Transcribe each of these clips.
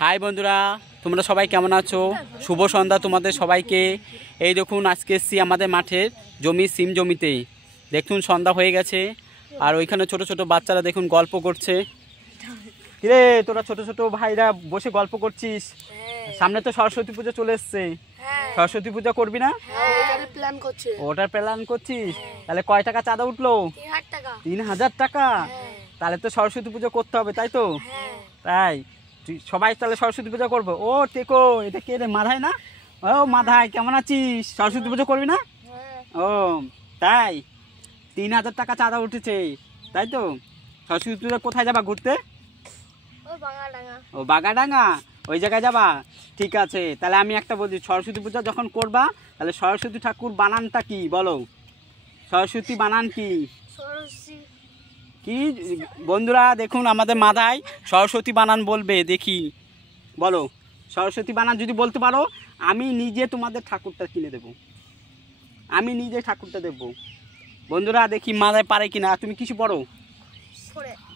High বন্ধুরা, তোমরা সবাই কেমন আছো? শুভ সন্ধ্যা তোমাদের সবাইকে। এই দেখুন, আজকে এসছি আমাদের মাঠের সিম জমিতে। দেখুন সন্ধ্যা হয়ে গেছে, আর ওইখানে ছোট ছোট বাচ্চারা দেখুন গল্প করছে। কিরে, তোরা ছোট ছোট ভাইরা বসে গল্প করছিস? সামনে তো সরস্বতী পুজো চলে এসছে। সরস্বতী পুজো করবি না? ওটার প্ল্যান করছিস? তাহলে কয় টাকা চাঁদা উঠলো? 3000 টাকা। তাহলে তো সরস্বতী পুজো করতে হবে, তাই তো? তাই সবাই তাহলে সরস্বতী পুজো করবো। ও টেকো, এটা কে রে? মাধাই না? ও মাধাই, কেমন আছিস? সরস্বতী পুজো করবি না? ও তাই, 3000 টাকা চাঁদা উঠেছে, তাই তো? সরস্বতী পুজো কোথায় যাবা ঘুরতে? ও বাগাডাঙ্গা, ওই জায়গায় যাবা? ঠিক আছে, তাহলে আমি একটা বলছি, সরস্বতী পুজো যখন করবা তাহলে সরস্বতী ঠাকুর বানানটা কি বলো? সরস্বতী বানান কি? কি বন্ধুরা দেখুন, আমাদের মাথায় সরস্বতী বানান বলবে, দেখি বলো। সরস্বতী বানান যদি বলতে পারো, আমি নিজে তোমাদের ঠাকুরটা কিনে দেব, আমি নিজে ঠাকুরটা দেব। বন্ধুরা দেখি মাথায় পারে কিনা। তুমি কিছু পড়ো?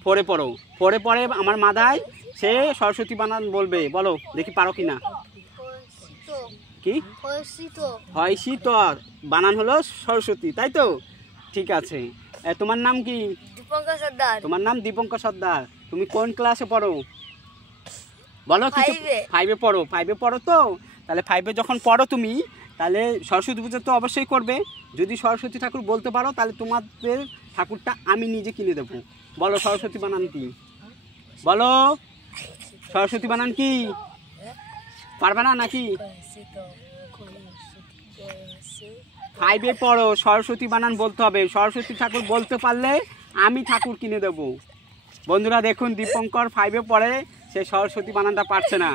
পড়ে পড়ো, পড়ে পড়ে আমার মাথায় সে সরস্বতী বানান বলবে, বলো দেখি পারো কিনা। কি হয়? শীতর বানান হলো সরস্বতী, তাই তো? ঠিক আছে, তোমার নাম কি? তোমার নাম দীপঙ্কর সর্দার। তুমি কোন ক্লাসে পড়ো বলো? কিছু? 5-এ পড়ো। 5-এ পড়ো তো? তাহলে 5-এ যখন পড়ো তুমি, তাহলে সরস্বতী পুজো তো অবশ্যই করবে। যদি সরস্বতী ঠাকুর বলতে পারো, তাহলে তোমাদের ঠাকুরটা আমি নিজে কিনে দেবো। বলো সরস্বতী বানান কি? বলো সরস্বতী বানান কি? পারবে না নাকি? 5-এ পড়ো, সরস্বতী বানান বলতে হবে। সরস্বতী ঠাকুর বলতে পারলে আমি ঠাকুর কিনে দেব। বন্ধুরা দেখুন, দীপঙ্কর 5-এ পড়ে, সে সরস্বতী বানানটা পারছে না।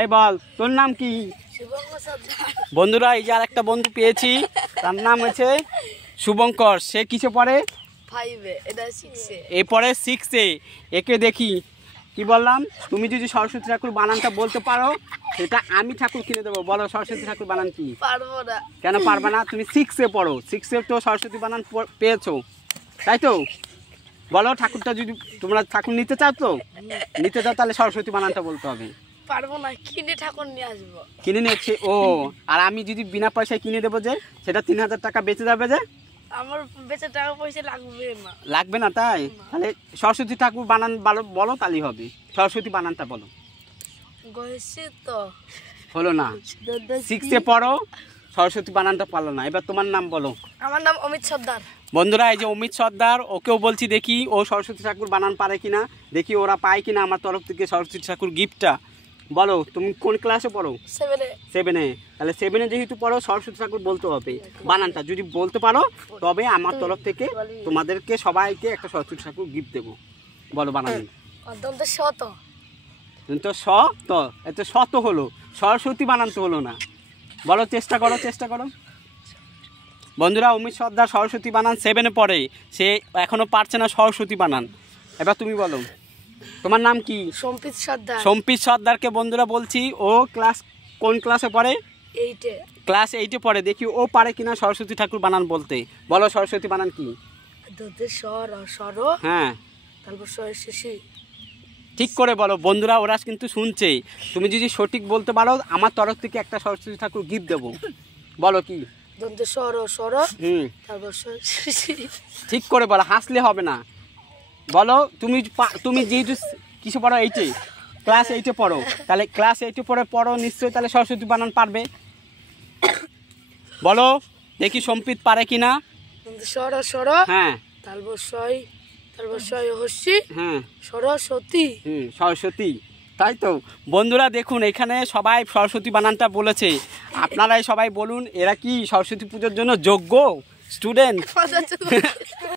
এই বল, তোর নাম কি? বন্ধুরা এই যে আর একটা বন্ধু পেয়েছি, তার নাম হচ্ছে শুভঙ্কর। সে কিসে পড়ে? 5-এ। এটা 6-এ। এ পড়ে 6-এ। একে দেখি, কি বললাম? তুমি যদি সরস্বতী ঠাকুর বানানটা বলতে পারো, সেটা আমি ঠাকুর কিনে দেবো। বলো সরস্বতী ঠাকুর বানান কি? পারবো না। কেন পারবে না? তুমি 6-এ পড়ো, 6-এ তো সরস্বতী বানান পেয়েছো, তাই তো? বলো ঠাকুরটা, যদি তোমরা ঠাকুর নিতে চাও, তো নিতে চাও, তাহলে সরস্বতী বানানটা বলতে হবে। পারবো না, কিনে ঠাকুর নিয়ে আসবো। কিনে নিচ্ছে? ও, আর আমি যদি বিনা পয়সায় কিনে দেবো, যে সেটা 3000 টাকা বেঁচে যাবে, যে আমার বেঁচে টাকা পয়সা লাগবে না। লাগবে না? তাই তাহলে সরস্বতী ঠাকুর বানান বলো, তাহলেই হবে। সরস্বতী বানানটা বলো। তো হলো না, 6-এ পড়ো, সরস্বতী বানানটা পারলো না। এবার তোমার নাম বলো। আমার নাম অমিত সর্দার। বন্ধুরা এই যে অমিত সর্দার, ওকেও বলছি, দেখি ও সরস্বতী ঠাকুর বানান পারে কিনা, দেখি ওরা পায় কিনা আমার তরফ থেকে সরস্বতী ঠাকুর গিফটটা। বলো তুমি কোন ক্লাসে পড়ো? 7-এ। 7-এ। তাহলে 7-এ যেহেতু পড়ো, সরস্বতী ঠাকুর বলতে হবে বানানটা। যদি বলতে পারো, তবে আমার তরফ থেকে তোমাদেরকে সবাইকে একটা সরস্বতী ঠাকুর গিফট দেবো। বলো বানান। তো স তো এত শত হলো, সরস্বতী বানান তো হলো না। বলো, চেষ্টা করো, চেষ্টা করো। বন্ধুরা অমিত সর্দার সরস্বতী বানান 7-এ পড়ে, সে এখনো পারছে না সরস্বতী বানান। এবার তুমি বলো, তোমার নাম কি? সম্পিত সর্দার। সম্পিত সর্দারকে বন্ধুরা বলছি, ও কোন ক্লাসে পড়ে? 8-এ। ক্লাস 8-এ পড়ে, দেখি ও পারে কিনা সরস্বতী ঠাকুর বানান বলতে। বলো সরস্বতী বানান কি? হ্যাঁ, ঠিক করে বলো। বন্ধুরা ওরা কিন্তু শুনছে, তুমি যদি সঠিক বলতে পারো, আমার তরফ থেকে একটা সরস্বতী ঠাকুর গিফট দেবো। বলো কি? ঠিক করে বলো, হাসলে হবে না। বলো তুমি যেহেতু কিছু পড়ো 8-এ, ক্লাস 8-এ পড়ো, তাহলে ক্লাস 8-এ পড়ো নিশ্চয়ই, তাহলে সরস্বতী বানান পারবে। বলো দেখি সম্পিত পারে কিনা। হ্যাঁ, হ্যাঁ, সরস্বতী। সরস্বতী, তাই তো? বন্ধুরা দেখুন, এখানে সবাই সরস্বতী বানানটা বলেছে। আপনারাই সবাই বলুন, এরা কি সরস্বতী পুজোর জন্য যোগ্য স্টুডেন্ট?